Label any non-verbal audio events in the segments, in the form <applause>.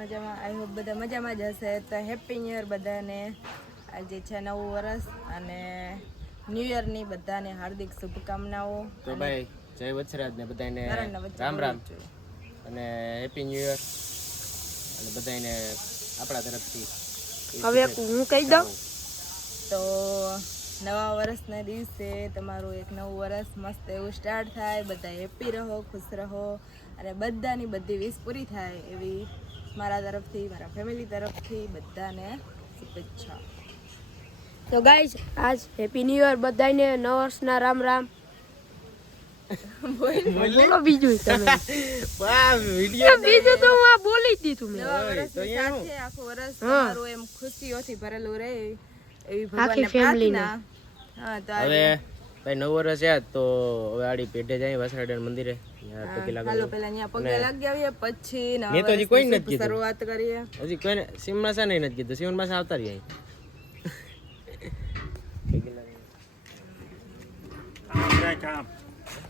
મજામાં I hope બધા મજામાં જ હશે. તો હેપી ન્યુ યર બધાને. આજે છે નવું વર્ષ અને ન્યુ યરની બધાને હાર્દિક શુભકામનાઓ. તો ભાઈ જય વત્સરાજ ને બધાને રામ રામ. અને હેપી ન્યુ યર અને બધાને આપણા તરફથી હવે હું કહી દઉં? તો નવા વર્ષના દિવસે તમારું એક નવું વર્ષ મસ્ત એવું સ્ટાર્ટ થાય. બધા હેપી રહો ખુશ રહો. અને બધાની બધી વીસ પૂરી થાય એવી મારા તરફથી મારા ફેમિલી તરફથી બધાને શુભેચ્છા. તો ગાઈઝ આજ હેપી ન્યુ યર બધાને નવ વર્ષના રામ રામ. બોલો. બીજું તમે. વાહ વિડિયો બીજું તો હું આ બોલી જ દીધું મેં. નવા વર્ષની સાથે આખું વર્ષ. તમારું એમ ખુશીઓથી ભરેલું રહે એવી ભગવાનને પ્રાર્થના. હા તો હવે ભાઈ નવ વર્ષ યાદ તો હવે આડી પેઢે જાય વસરાડન મંદિરે.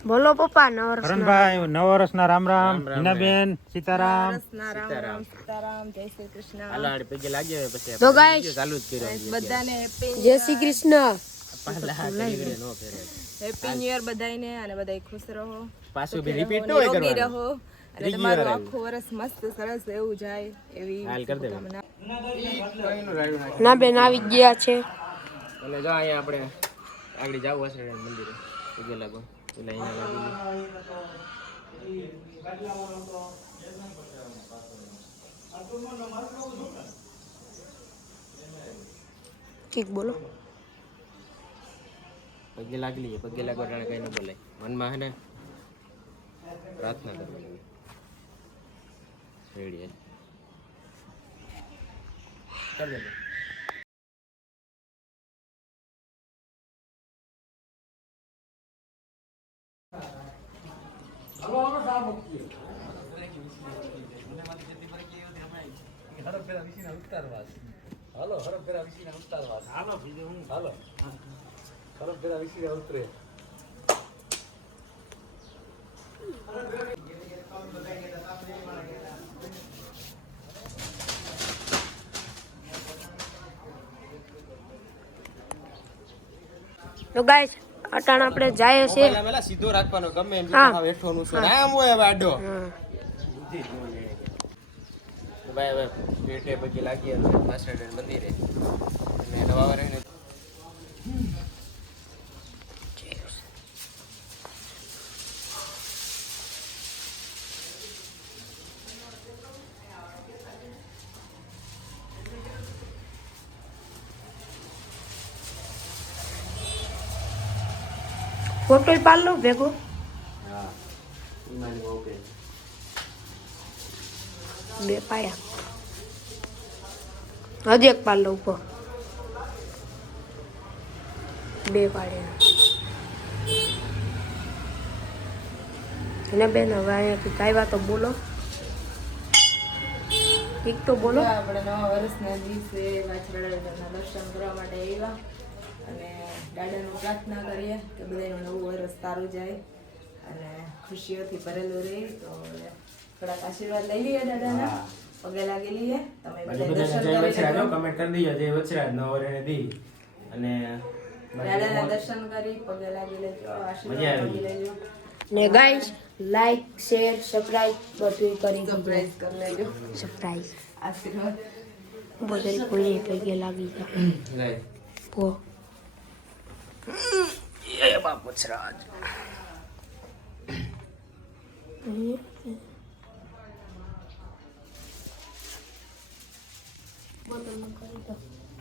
બોલો પપ્પા નવા વર્ષ કરણભાઈ નવ વર્ષના રામ રામ હિનાબેન સીતારામ. કૃષ્ણ રામ રામ સીતારામ જય શ્રી કૃષ્ણ. હાલો આડી પછી તો આપણે ચાલુ જ કર્યો બધાને જય શ્રી કૃષ્ણ. નો ફેરે હેપી ન્યુ યર બધાને અને બધાય ખુશ રહો. પાછું બી રિપીટ ન હોય કરવાનું. રહો. અને તમારું આખું વર્ષ મસ્ત સરસ એવું જાય એવી હાલ કરી દેવાનું. ના બેન આવી ગયા છે. અને જો અહીંયા આપણે આગળ જાવ હશે મંદિરે પગે લાગો. એટલે અહીંયા લાગી ઠીક બોલો. પગે લાગલી લઈએ પગે લાગવા ટાણે કઈ ન બોલાય મનમાં હે ને પ્રાર્થના કરવાની. રેડી હાલ. કરી દેજો. તો ગાઈસ અટાણ આપણે જાય છે. મોબાઈલ સીધો રાખવાનો ગમે એમ હેઠોનું છે. આમ હોય હવે આડો. ભાઈ હવે પેટે પછી લાગી પાછળ મંદિરે. અને નવા વર્ષને ફોટો પાડ લો ભેગો. બે પાયા. હજી એક પાડ લો ઉપર બે પાડ્યા અને બેન હવે અહીંયાથી કાંઈ તો બોલો. એક તો બોલો. આપણે નવા વર્ષના દિવસે વાછરડાના દર્શન કરવા માટે આવ્યા. અને દાદાનું પ્રાર્થના કરીએ કે બધાનું નવું વર્ષ સારું જાય અને ખુશીઓથી ભરેલું રહે. તો થોડાક આશીર્વાદ લઈ લઈએ દાદાના. પગે લાગી લઈએ. તમે બધા દર્શન કમેન્ટ કરી દીજો જય વચરાજ નવ વર્ષને દી. અને દાદાના દર્શન કરી પગે લાગી લેજો આશીર્વાદ લઈ લેજો. ને ગાઈસ લાઈક શેર સબસ્ક્રાઇબ બધું કરી સબસ્ક્રાઇબ કરી લેજો. સબસ્ક્રાઇબ આશીર્વાદ. બધે કોઈ પગે લાગી જાય. પો. જય બાપ વચરાજ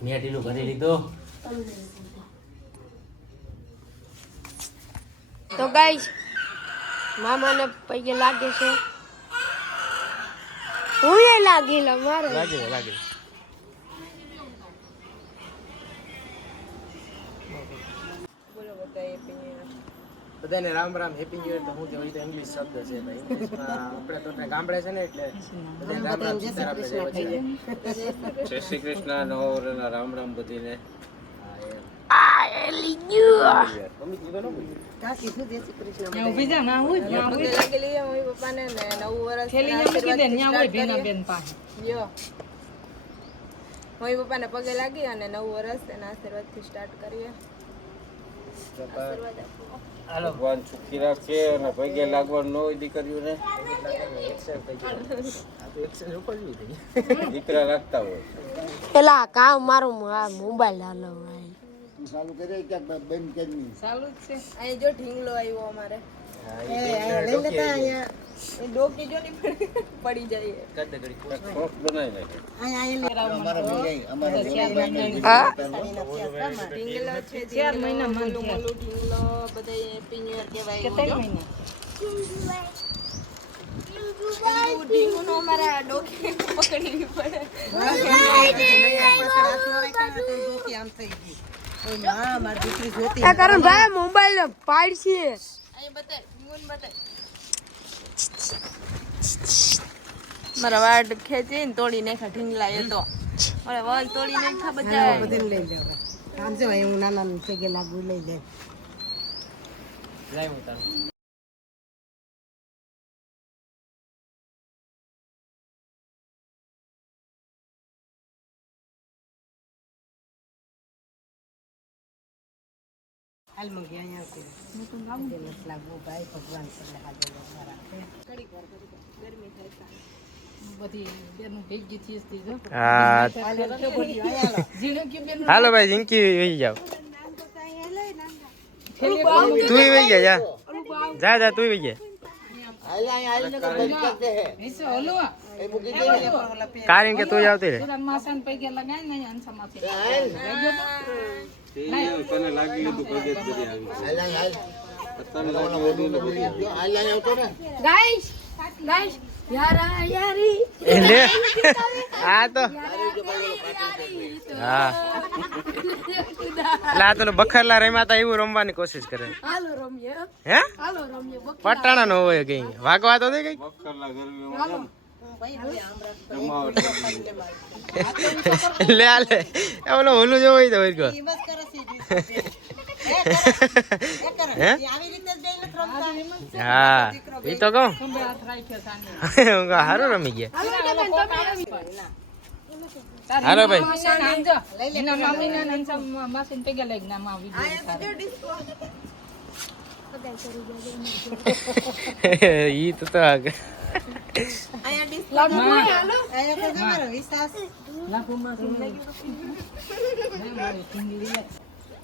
મેં ઢીલું કરી લીધું તો ગાઈઝ મામાને પૈકે લાગે છે હું એ લાગેલા મારે લાગે લાગે બોલો બધા happy new year. બધાને Ram Ram happy new year તો હું વળી તો ઇંગ્લિશ શબ્દ છે ભાઈ ઇંગ્લિશમાં આપણે તો ગામડે છે ને એટલે બધાને રામ રામ સીતારામ ને જય શ્રી કૃષ્ણ નવા વર્ષના રામ રામ બધીને. છે મમ્મી પપ્પાને પગે લાગી અને નવું વર્ષ એના આશીર્વાદથી સ્ટાર્ટ કરીએ. ભગવાન સુખી રાખે અને પગે લાગવાનું ન હોય દીકરીઓને. દીકરા રાખતા હોય. પેલા કામ મારું મોબાઈલ હાલો ભાઈ. અહીં જો ઢીંગલો આવ્યો અમારે. એ ડોકી જો ની પડી જાય શોખ બનાવી નાખે. હા. ઢીંગલો છે ચાર મહિના મોલું મોલું ઢીંગલો બધા હેપી કહેવાય ઢીંગુ ઢીંગુ નો અમારા ડોકી પકડવી પડે. કારણ ભાઈ મોબાઈલ પાડશે. બતાય બતાય. મારા વાડ ખેંચીને તોડી નાખ્યા ઢીંગલા એ તો. અરે વાલ તોડી નાખ્યા બધા. લાય હું લઈ હા હાલો ભાઈ જિંકી વહી જાવ તું વહી ગયા જા. જા જા તું વહી ગયા કારણ કે તું આવતી રે તને લાગી ગયું આવી. બખરલા રમ્યા હતા એવું રમવાની કોશિશ કરે. હે? હાલો પટાણા નો હોય કઈ. વાગવા તો દે કઈ. લે લે. ઓલો ઓલું જેવું હોય તો હોય હે એ તો કહું હારું રમી ગયા હાલો ભાઈ ઈ તો તો આગળ મોઢું <laughs>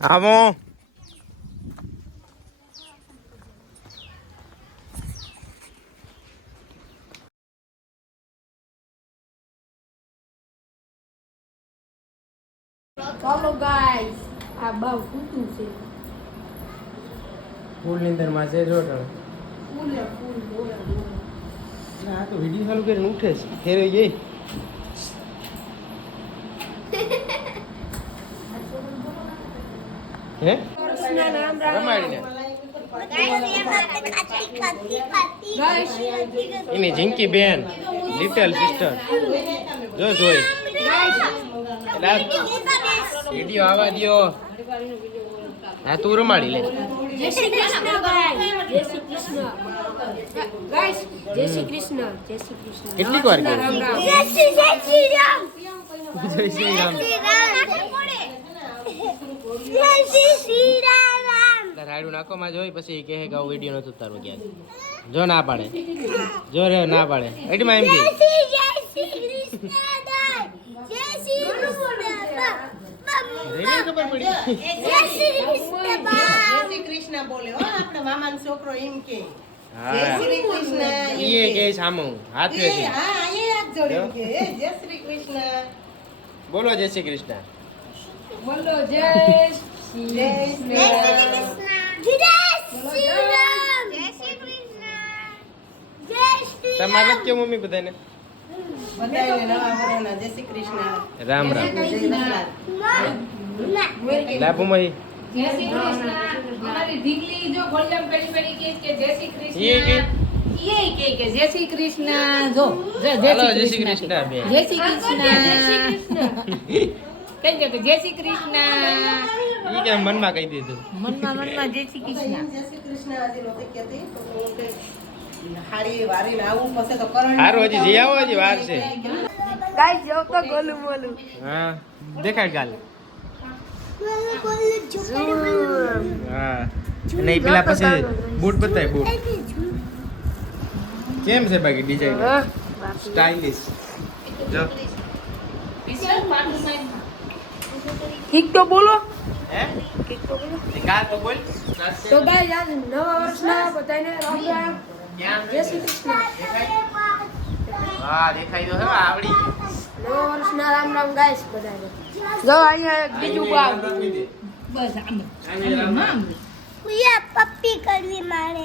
આવો ચાલો ગાઈસ આ બાવ કૂતું છે. ફૂલની અંદરમાં છે જો તમે. ફૂલે ફૂલ બોલે બોલે. આ તો વીડિયો ચાલુ કરીને ઉઠે છે. ફેરે ગઈ હે? રમાડીને એની જિંકી બેન લિટલ સિસ્ટર જો જોઈ. વીડિયો આવવા દ્યો. હા તું રમાડી લે. જય શ્રી કૃષ્ણ જય શ્રી કૃષ્ણ ગાઈસ જય શ્રી કૃષ્ણ જય શ્રી કૃષ્ણ વાર રામ. જય શ્રી રામ. રાયડું નાખોમાં જોઈ પછી કહે કે આવું વીડિયો નથી ઉતારવો ક્યાંક જો ના પાડે. જો રે ના પાડે. એટીમાં એમ કે બોલો શ્રી કૃષ્ણ જય શ્રી કૃષ્ણ રેવી ખબર પડી? જય શ્રી કૃષ્ણ બોલે હો આપણો મામાનો છોકરો એમ કે જય હા શ્રી કૃષ્ણ. બોલો જય શ્રી કૃષ્ણ જય જય શ્રી કૃષ્ણ તમારે નથી મમ્મી બધાને બધાયને જય શ્રી કૃષ્ણ રામ રામ જય દશરથ જય શ્રી કૃષ્ણ અમારી ઢીંગલી જો ગોલ્ડન પેલી પેલી છે કે જય શ્રી કૃષ્ણ કે? કે જય શ્રી કૃષ્ણ જો જય શ્રી કૃષ્ણ જય શ્રી કૃષ્ણ કઈ દો કે જય શ્રી કૃષ્ણ. ઈ કે મનમાં કહી દીધું. મનમાં મનમાં જય શ્રી કૃષ્ણ. જય શ્રી કૃષ્ણ આજે નહોતી કહેતી તો હું કંઈક હાડી વારીને આવું પછી તો કરણ હારું, હજી જઈ આવો, હજી વાર છે. ગાઈસ જો તો ગોલુ મોલું હા દેખાય ગાલ. હા નહીં પેલા પછી બૂટ બતાય બૂટ. કેમ છે બાકી ડિઝાઇન? સ્ટાઇલિશ જો. તો બોલો. હે? તો બોલો. તો ગાય આજ નવા વર્ષના બધાને રામ રામ. જય શ્રી કૃષ્ણ. હા દેખાઈ તો હે આવડી. નવા વર્ષના રામ રામ ગાઈસ બધાને. જો અહીંયા એક બીજું બાગ બસ આમ. રામ રામ. પપ્પી કરવી મારે.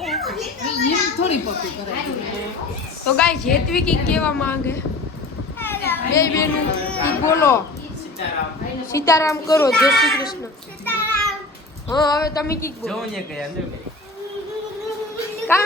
એમ થોડી પપ્પી કરાય તો ગાઈસ હેતવી કી કેવા માંગે. બે બેનું બોલો. સીતારામ. કરો જય શ્રી કૃષ્ણ. હા હવે તમે કીક બોલો. કામ